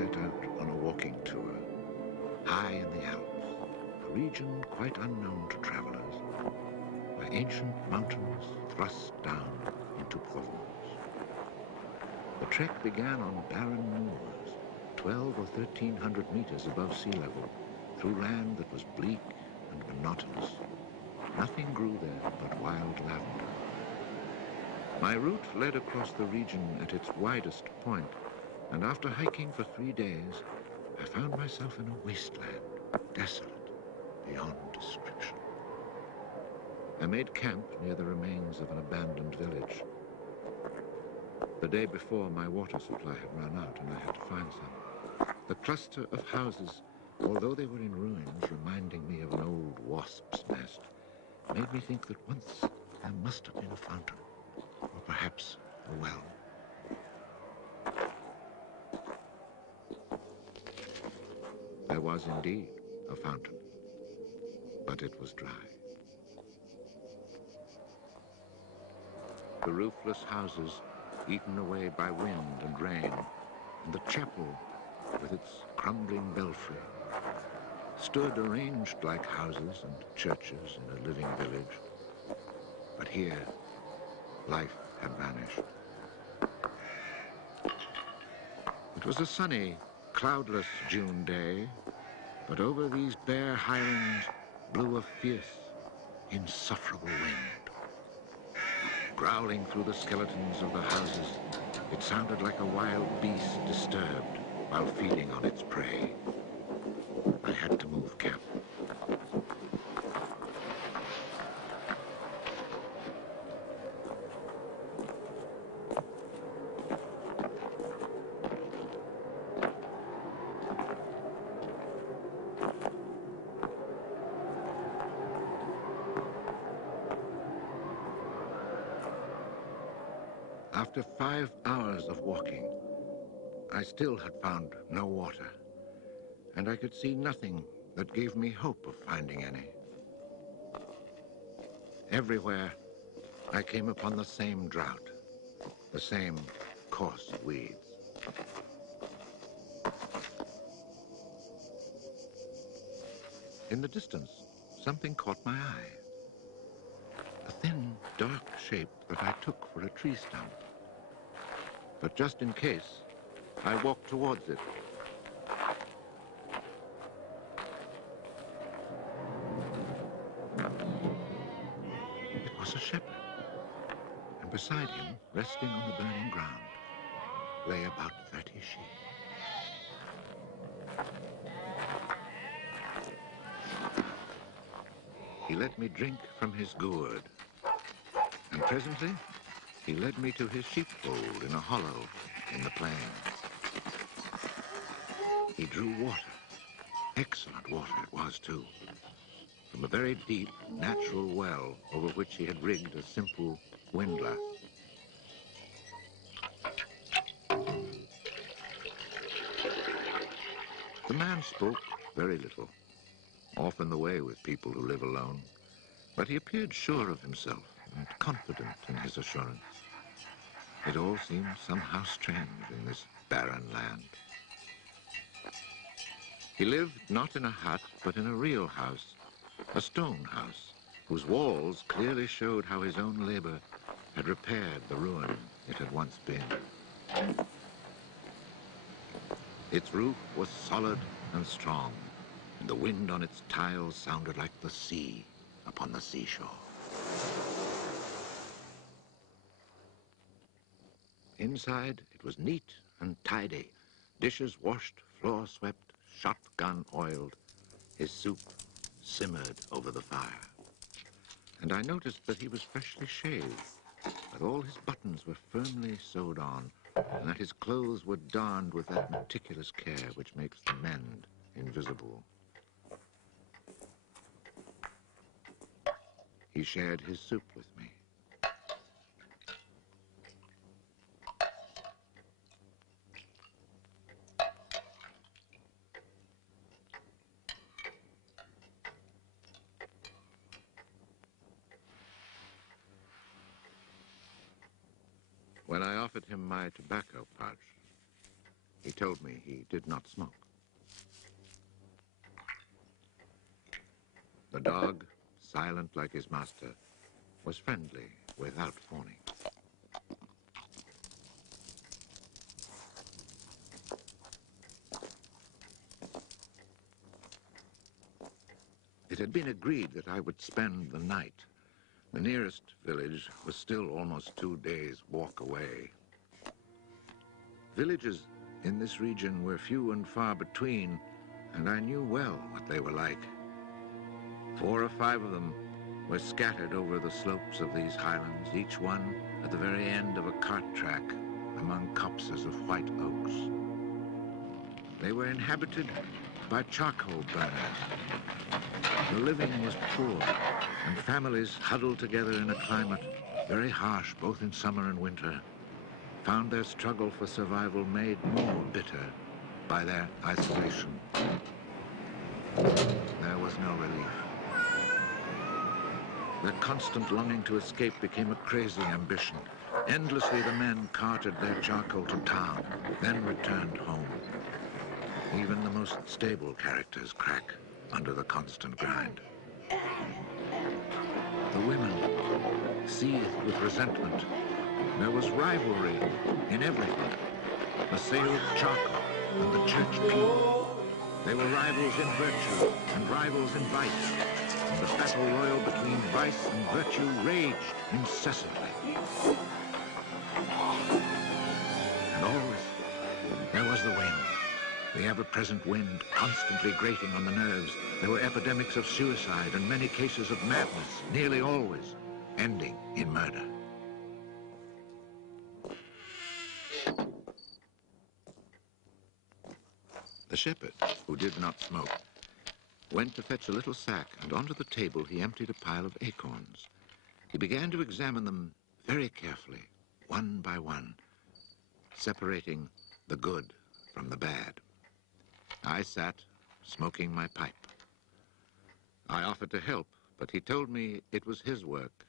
set out on a walking tour, high in the Alps, a region quite unknown to travelers, where ancient mountains thrust down into Provence. The trek began on barren moors, 12 or 1,300 meters above sea level, through land that was bleak and monotonous. Nothing grew there but wild lavender. My route led across the region at its widest point, and after hiking for 3 days, I found myself in a wasteland, desolate beyond description. I made camp near the remains of an abandoned village. The day before, my water supply had run out, and I had to find some. The cluster of houses, although they were in ruins, reminding me of an old wasp's nest, made me think that once there must have been a fountain, or perhaps a well. There was indeed a fountain, but it was dry. The roofless houses, eaten away by wind and rain, and the chapel with its crumbling belfry, stood arranged like houses and churches in a living village. But here, life had vanished. It was a sunny, cloudless June day, but over these bare highlands blew a fierce, insufferable wind. Growling through the skeletons of the houses, it sounded like a wild beast disturbed while feeding on its prey. I had to move camp. After 5 hours of walking, I still had found no water, and I could see nothing that gave me hope of finding any. Everywhere, I came upon the same drought, the same coarse weeds. In the distance, something caught my eye. A thin, dark shape that I took for a tree stump. But just in case, I walked towards it. It was a shepherd, and beside him, resting on the burning ground, lay about 30 sheep. He let me drink from his gourd, and presently he led me to his sheepfold in a hollow in the plain. He drew water. Excellent water it was, too, from a very deep, natural well over which he had rigged a simple windlass. The man spoke very little, often the way with people who live alone, but he appeared sure of himself and confident in his assurance. It all seemed somehow strange in this barren land. He lived not in a hut, but in a real house, a stone house, whose walls clearly showed how his own labor had repaired the ruin it had once been. Its roof was solid and strong, and the wind on its tiles sounded like the sea upon the seashore. Inside, it was neat and tidy, dishes washed, floor swept, shotgun oiled. His soup simmered over the fire. And I noticed that he was freshly shaved, that all his buttons were firmly sewed on, and that his clothes were darned with that meticulous care which makes the mend invisible. He shared his soup with me. When I offered him my tobacco pouch, He told me he did not smoke. The dog, silent like his master, was friendly without fawning. It had been agreed that I would spend the night. The nearest village was still almost 2 days' walk away. Villages in this region were few and far between, and I knew well what they were like. 4 or 5 of them were scattered over the slopes of these highlands, each one at the very end of a cart track among copses of white oaks. They were inhabited by charcoal burners. The living was poor, and families huddled together in a climate very harsh both in summer and winter found their struggle for survival made more bitter by their isolation. There was no relief. Their constant longing to escape became a crazy ambition. Endlessly the men carted their charcoal to town, then returned home. Even the most stable characters crack under the constant grind. The women seethed with resentment. There was rivalry in everything. The sale of charcoal and the church pew. They were rivals in virtue and rivals in vice. And the battle royal between vice and virtue raged incessantly. And always there was the wind. The ever-present wind, constantly grating on the nerves. There were epidemics of suicide and many cases of madness, nearly always ending in murder. The shepherd, who did not smoke, went to fetch a little sack, and onto the table he emptied a pile of acorns. He began to examine them very carefully, one by one, separating the good from the bad. I sat, smoking my pipe. I offered to help, but he told me it was his work.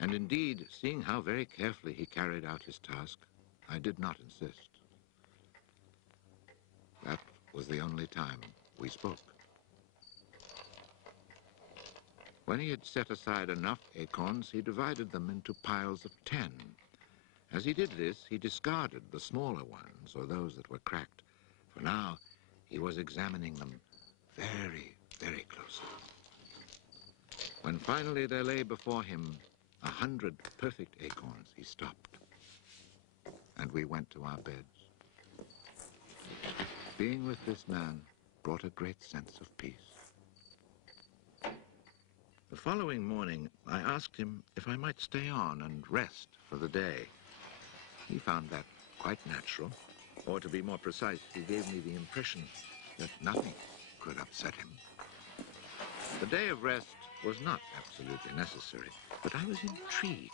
And indeed, seeing how very carefully he carried out his task, I did not insist. That was the only time we spoke. When he had set aside enough acorns, he divided them into piles of 10. As he did this, he discarded the smaller ones, or those that were cracked. For now, he was examining them very, very closely. When finally there lay before him 100 perfect acorns, he stopped, and we went to our beds. Being with this man brought a great sense of peace. The following morning, I asked him if I might stay on and rest for the day. He found that quite natural, or to be more precise, he gave me the impression that nothing could upset him. The day of rest was not absolutely necessary, but I was intrigued,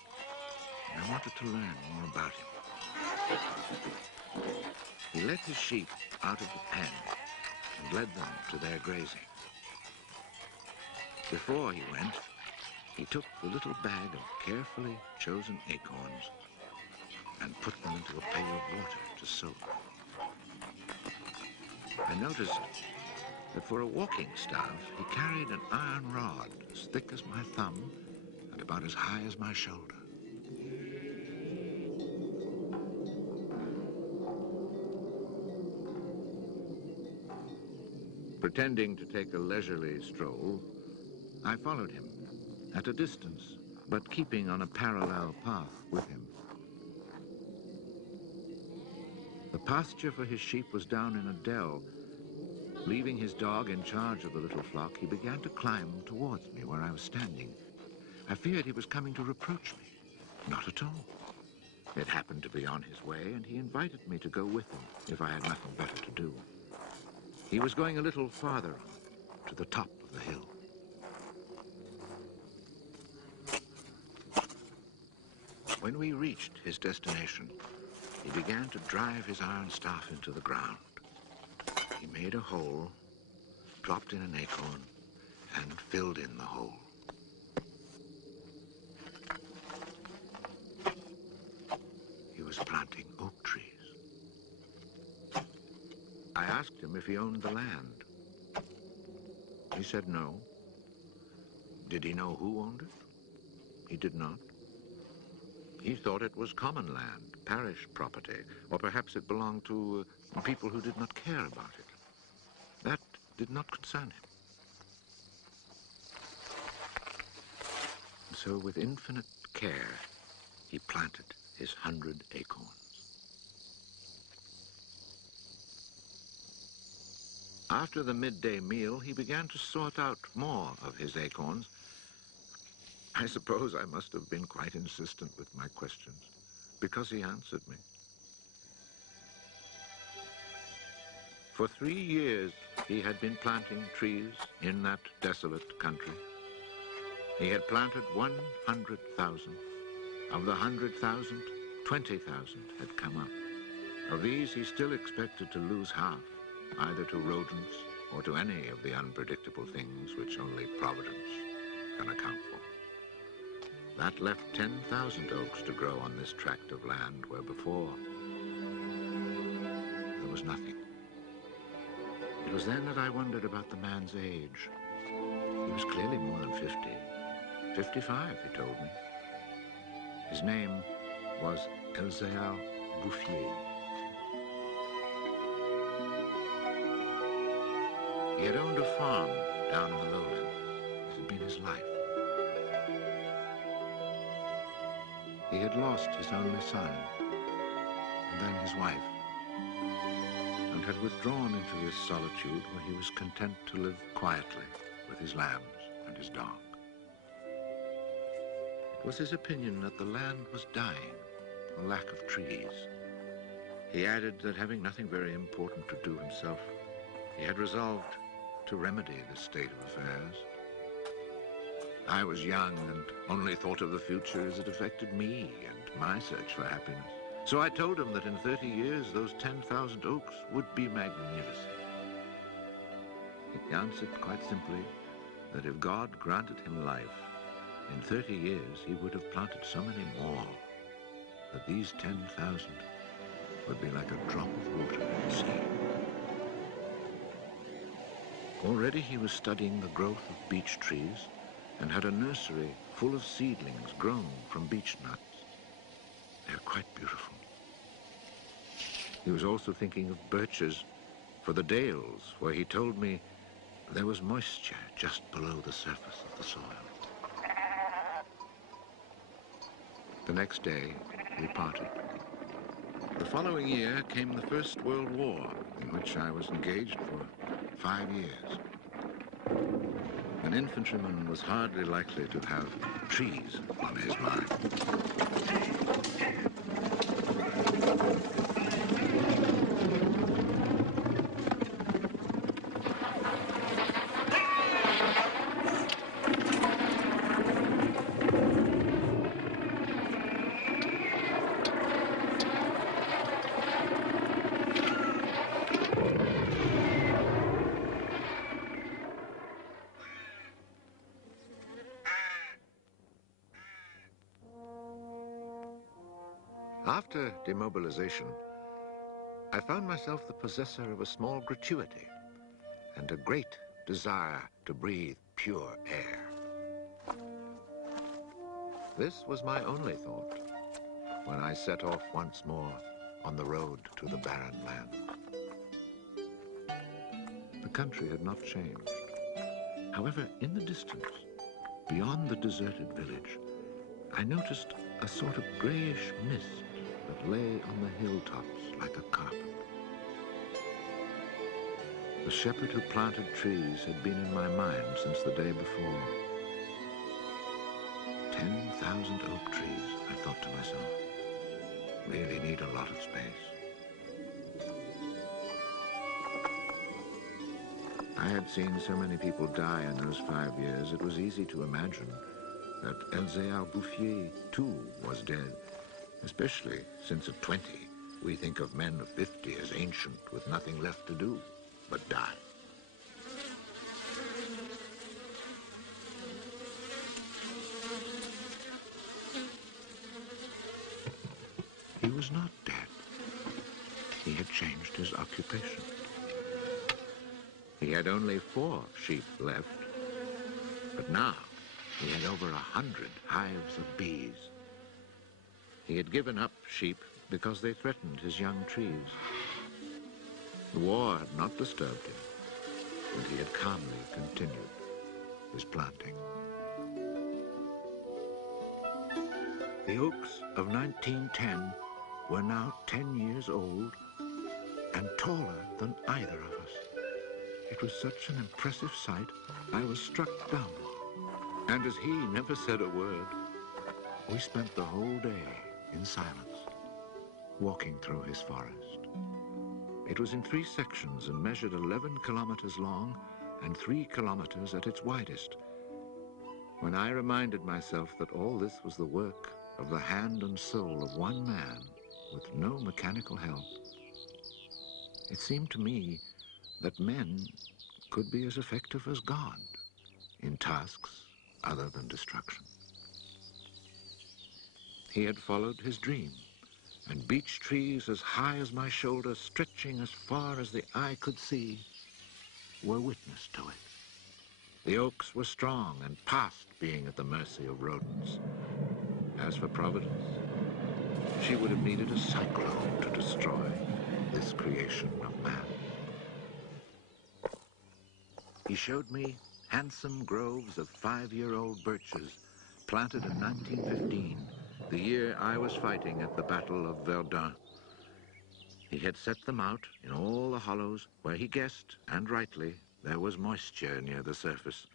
and I wanted to learn more about him. He let his sheep out of the pen and led them to their grazing. Before he went, he took the little bag of carefully chosen acorns and put them into a pail of water to soak. I noticed that for a walking staff, he carried an iron rod as thick as my thumb and about as high as my shoulder. Pretending to take a leisurely stroll, I followed him at a distance, but keeping on a parallel path with him. The pasture for his sheep was down in a dell. Leaving his dog in charge of the little flock, he began to climb towards me where I was standing. I feared he was coming to reproach me. Not at all. It happened to be on his way, and he invited me to go with him if I had nothing better to do. He was going a little farther on, to the top of the hill. When we reached his destination, he began to drive his iron staff into the ground. He made a hole, dropped in an acorn, and filled in the hole. He was planting oak trees. him if he owned the land. He said no. Did he know who owned it? He did not. He thought it was common land, parish property, or perhaps it belonged to people who did not care about it. That did not concern him. So with infinite care, he planted his 100 acorns. After the midday meal, he began to sort out more of his acorns. I suppose I must have been quite insistent with my questions, because he answered me. For 3 years, he had been planting trees in that desolate country. He had planted 100,000. Of the 100,000, 20,000 had come up. Of these, he still expected to lose half, either to rodents or to any of the unpredictable things which only Providence can account for. That left 10,000 oaks to grow on this tract of land where before there was nothing. It was then that I wondered about the man's age. He was clearly more than 50. 55, he told me. His name was Elzéar Bouffier. He had owned a farm down in the lowlands. It had been his life. He had lost his only son, and then his wife, and had withdrawn into this solitude where he was content to live quietly with his lambs and his dog. It was his opinion that the land was dying for lack of trees. He added that having nothing very important to do himself, he had resolved to remedy this state of affairs. I was young and only thought of the future as it affected me and my search for happiness. So I told him that in 30 years, those 10,000 oaks would be magnificent. He answered quite simply that if God granted him life, in 30 years he would have planted so many more that these 10,000 would be like a drop of water in the sea. Already he was studying the growth of beech trees and had a nursery full of seedlings grown from beech nuts. They are quite beautiful. He was also thinking of birches for the dales, where he told me there was moisture just below the surface of the soil. The next day, we parted. The following year came the First World War, in which I was engaged for 5 years. An infantryman was hardly likely to have trees on his mind. After demobilization, I found myself the possessor of a small gratuity and a great desire to breathe pure air. This was my only thought when I set off once more on the road to the barren land. The country had not changed. However, in the distance, beyond the deserted village, I noticed a sort of grayish mist that lay on the hilltops like a carpet. The shepherd who planted trees had been in my mind since the day before. 10,000 oak trees, I thought to myself, really need a lot of space. I had seen so many people die in those 5 years, it was easy to imagine that Elzéar Bouffier, too, was dead, especially since at 20, we think of men of 50 as ancient with nothing left to do but die. He was not dead. He had changed his occupation. He had only 4 sheep left, but now he had over 100 hives of bees. He had given up sheep because they threatened his young trees. The war had not disturbed him, and he had calmly continued his planting. The oaks of 1910 were now 10 years old and taller than either of us. It was such an impressive sight, I was struck dumb. And as he never said a word, we spent the whole day in silence, walking through his forest. It was in 3 sections and measured 11 kilometers long and 3 kilometers at its widest. When I reminded myself that all this was the work of the hand and soul of one man with no mechanical help, it seemed to me that men could be as effective as God in tasks other than destruction. He had followed his dream, and beech trees as high as my shoulder, stretching as far as the eye could see, were witness to it. The oaks were strong and past being at the mercy of rodents. As for Providence, she would have needed a cyclone to destroy this creation of man. He showed me handsome groves of 5-year-old birches planted in 1915, the year I was fighting at the Battle of Verdun. He had set them out in all the hollows where he guessed, and rightly, there was moisture near the surface.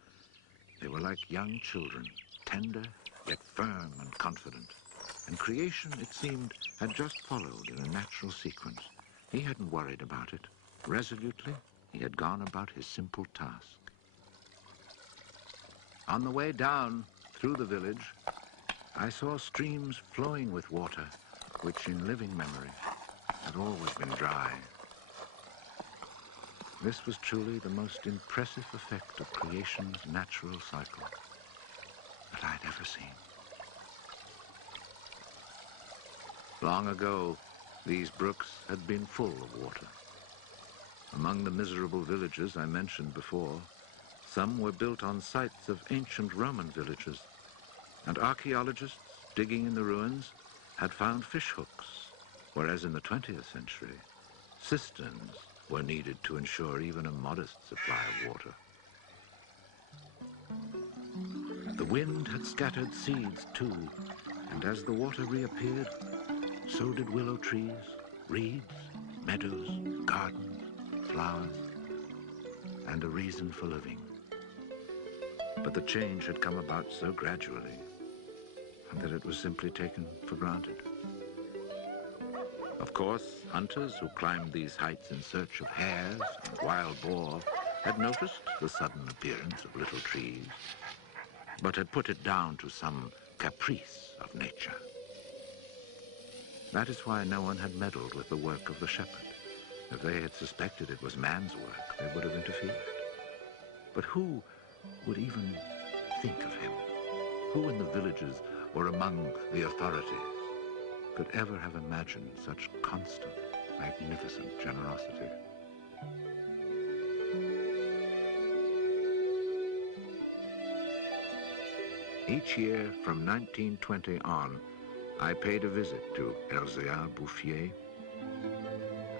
They were like young children, tender yet firm and confident. And creation, it seemed, had just followed in a natural sequence. He hadn't worried about it. Resolutely, he had gone about his simple task. On the way down through the village, I saw streams flowing with water, which in living memory had always been dry. This was truly the most impressive effect of creation's natural cycle that I'd ever seen. Long ago, these brooks had been full of water. Among the miserable villages I mentioned before, some were built on sites of ancient Roman villages, and archaeologists digging in the ruins had found fish hooks, whereas in the 20th century, cisterns were needed to ensure even a modest supply of water. The wind had scattered seeds too, and as the water reappeared, so did willow trees, reeds, meadows, gardens, flowers, and a reason for living. But the change had come about so gradually, and that it was simply taken for granted. Of course, hunters who climbed these heights in search of hares and wild boar had noticed the sudden appearance of little trees, but had put it down to some caprice of nature. That is why no one had meddled with the work of the shepherd. If they had suspected it was man's work, they would have interfered. But who would even think of him? Who in the villages or among the authorities could ever have imagined such constant, magnificent generosity? Each year from 1920 on, I paid a visit to Elzéar Bouffier.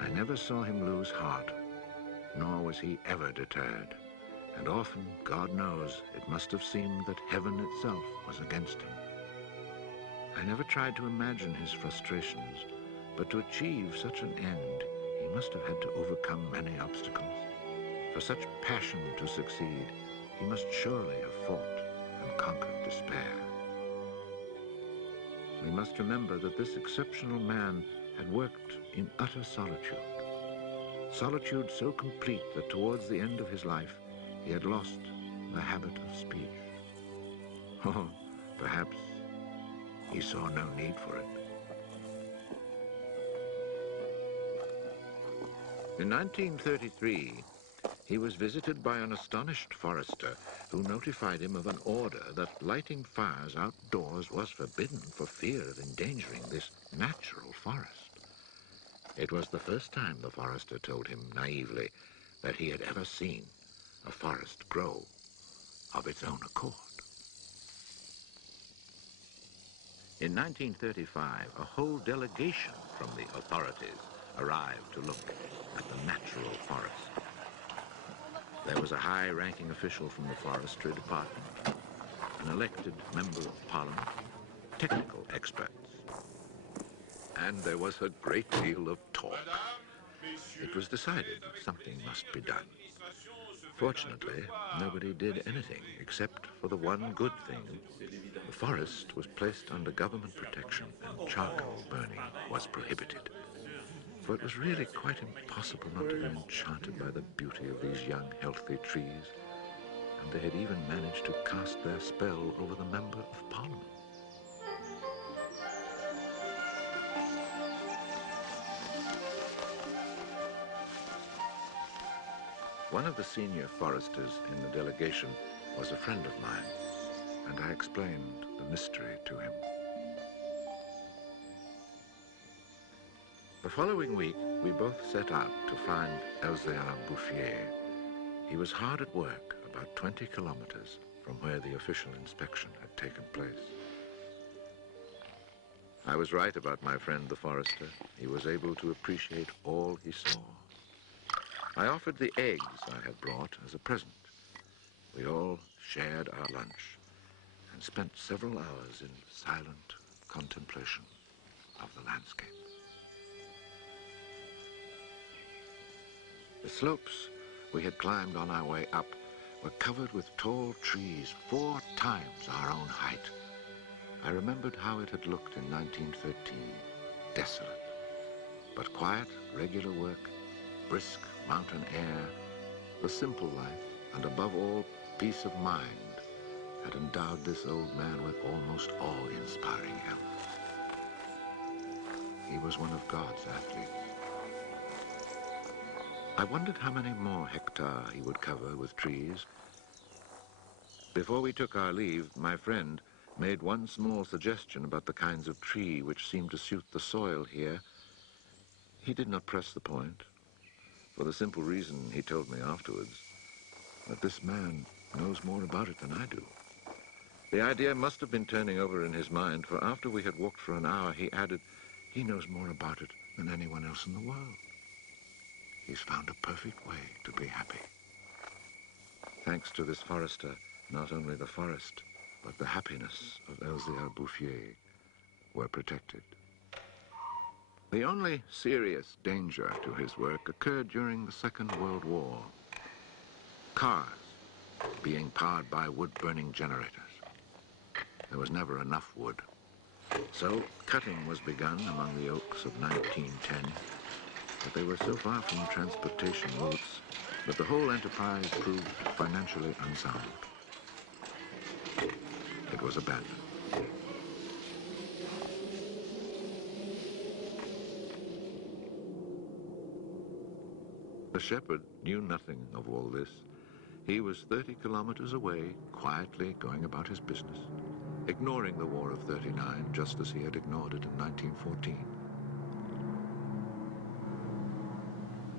I never saw him lose heart, nor was he ever deterred. And often, God knows, it must have seemed that heaven itself was against him. I never tried to imagine his frustrations, but to achieve such an end, he must have had to overcome many obstacles. For such passion to succeed, he must surely have fought and conquered despair. We must remember that this exceptional man had worked in utter solitude. Solitude so complete that towards the end of his life, he had lost the habit of speech. Oh, perhaps he saw no need for it. In 1933, he was visited by an astonished forester who notified him of an order that lighting fires outdoors was forbidden for fear of endangering this natural forest. It was the first time, the forester told him naively, that he had ever seen a forest grow of its own accord. In 1935, a whole delegation from the authorities arrived to look at the natural forest. There was a high-ranking official from the forestry department, an elected member of parliament, technical experts, and there was a great deal of talk. It was decided something must be done. Fortunately, nobody did anything except for the one good thing. The forest was placed under government protection and charcoal burning was prohibited. For it was really quite impossible not to be enchanted by the beauty of these young, healthy trees. And they had even managed to cast their spell over the Member of Parliament. One of the senior foresters in the delegation was a friend of mine, and I explained the mystery to him. The following week, we both set out to find Elzéar Bouffier. He was hard at work about 20 kilometers from where the official inspection had taken place. I was right about my friend the forester. He was able to appreciate all he saw. I offered the eggs I had brought as a present. We all shared our lunch and spent several hours in silent contemplation of the landscape. The slopes we had climbed on our way up were covered with tall trees 4 times our own height. I remembered how it had looked in 1913, desolate, but quiet, regular work, brisk mountain air, the simple life, and above all, peace of mind, had endowed this old man with almost awe-inspiring health. He was one of God's athletes. I wondered how many more hectares he would cover with trees. Before we took our leave, my friend made one small suggestion about the kinds of tree which seemed to suit the soil here. He did not press the point, for the simple reason, he told me afterwards, that this man knows more about it than I do. The idea must have been turning over in his mind, for after we had walked for an hour, he added, he knows more about it than anyone else in the world. He's found a perfect way to be happy. Thanks to this forester, not only the forest, but the happiness of Elzéar Bouffier were protected. The only serious danger to his work occurred during the Second World War. Cars being powered by wood-burning generators. There was never enough wood. So cutting was begun among the oaks of 1910, but they were so far from transportation routes that the whole enterprise proved financially unsound. It was abandoned. The shepherd knew nothing of all this. He was 30 kilometers away, quietly going about his business, ignoring the War of '39 just as he had ignored it in 1914.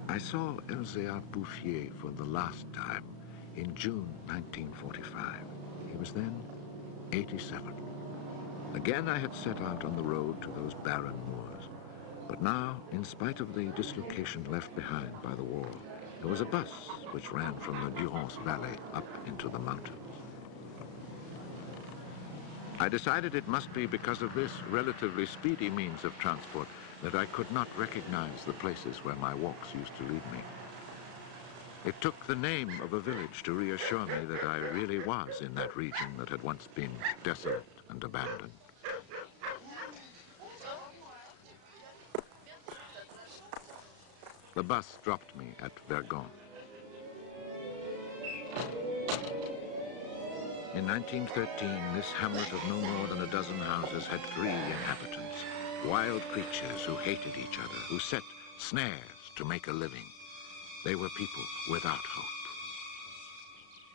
I saw Elzéar Bouffier for the last time in June 1945. He was then 87. Again I had set out on the road to those barren moors. But now, in spite of the dislocation left behind by the war, there was a bus which ran from the Durance Valley up into the mountains. I decided it must be because of this relatively speedy means of transport that I could not recognize the places where my walks used to lead me. It took the name of a village to reassure me that I really was in that region that had once been desolate and abandoned. The bus dropped me at Vergon. In 1913, this hamlet of no more than a dozen houses had 3 inhabitants, wild creatures who hated each other, who set snares to make a living. They were people without hope.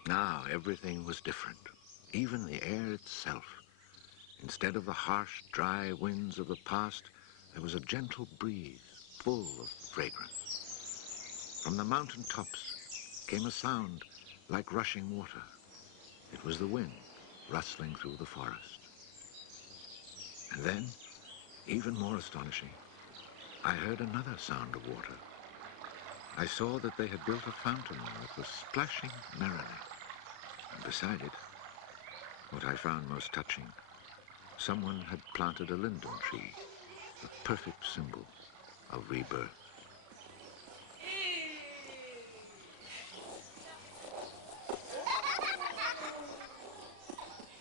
Now everything was different, even the air itself. Instead of the harsh, dry winds of the past, there was a gentle breeze, full of fragrance. From the mountain tops came a sound like rushing water. It was the wind rustling through the forest. And then, even more astonishing, I heard another sound of water. I saw that they had built a fountain that was splashing merrily. And beside it, what I found most touching, someone had planted a linden tree, the perfect symbol of rebirth.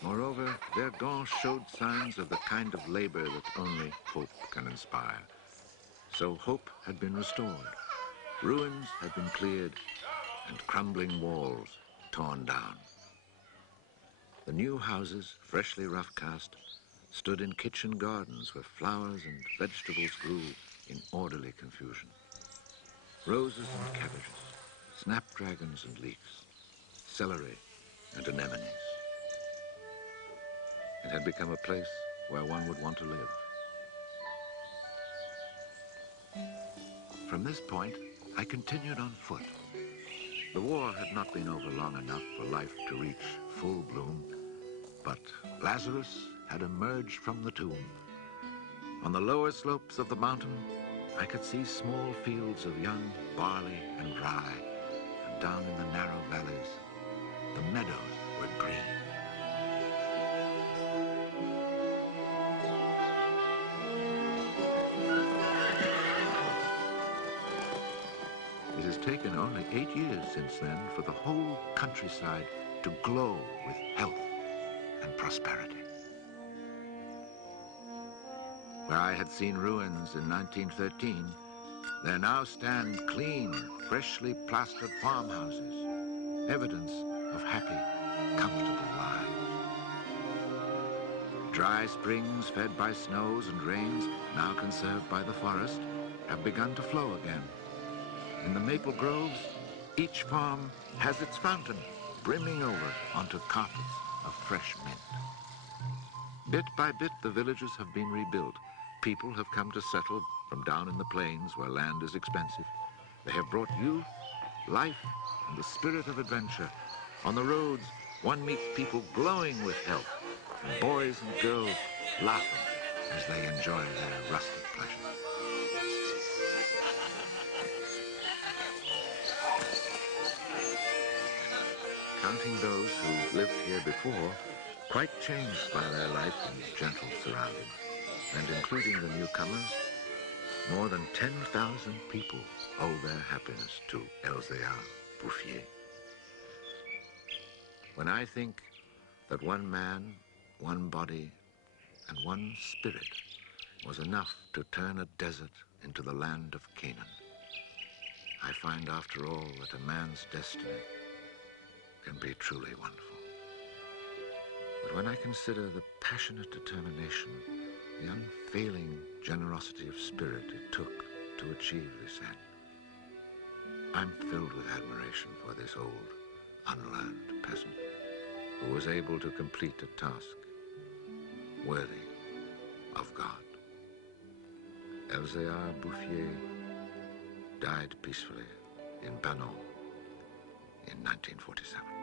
Moreover, Verdun showed signs of the kind of labor that only hope can inspire. So hope had been restored, ruins had been cleared, and crumbling walls torn down. The new houses, freshly rough-cast, stood in kitchen gardens where flowers and vegetables grew in orderly confusion. Roses and cabbages, snapdragons and leeks, celery and anemones. It had become a place where one would want to live. From this point, I continued on foot. The war had not been over long enough for life to reach full bloom, but Lazarus had emerged from the tomb. On the lower slopes of the mountain, I could see small fields of young barley and rye, and down in the narrow valleys, the meadows were green. It has taken only 8 years since then for the whole countryside to glow with health and prosperity. Where I had seen ruins in 1913, there now stand clean, freshly plastered farmhouses, evidence of happy, comfortable lives. Dry springs fed by snows and rains, now conserved by the forest, have begun to flow again. In the maple groves, each farm has its fountain brimming over onto carpets of fresh mint. Bit by bit, the villages have been rebuilt. People have come to settle from down in the plains where land is expensive. They have brought youth, life, and the spirit of adventure. On the roads, one meets people glowing with health, and boys and girls laughing as they enjoy their rustic pleasures. Counting those who lived here before, quite changed by their life in gentle surroundings, and including the newcomers, more than 10,000 people owe their happiness to Elzéar Bouffier. When I think that one man, one body, and one spirit was enough to turn a desert into the land of Canaan, I find after all that a man's destiny can be truly wonderful. But when I consider the passionate determination, the unfailing generosity of spirit it took to achieve this end, I'm filled with admiration for this old, unlearned peasant who was able to complete a task worthy of God. Elzéar Bouffier died peacefully in Banon in 1947.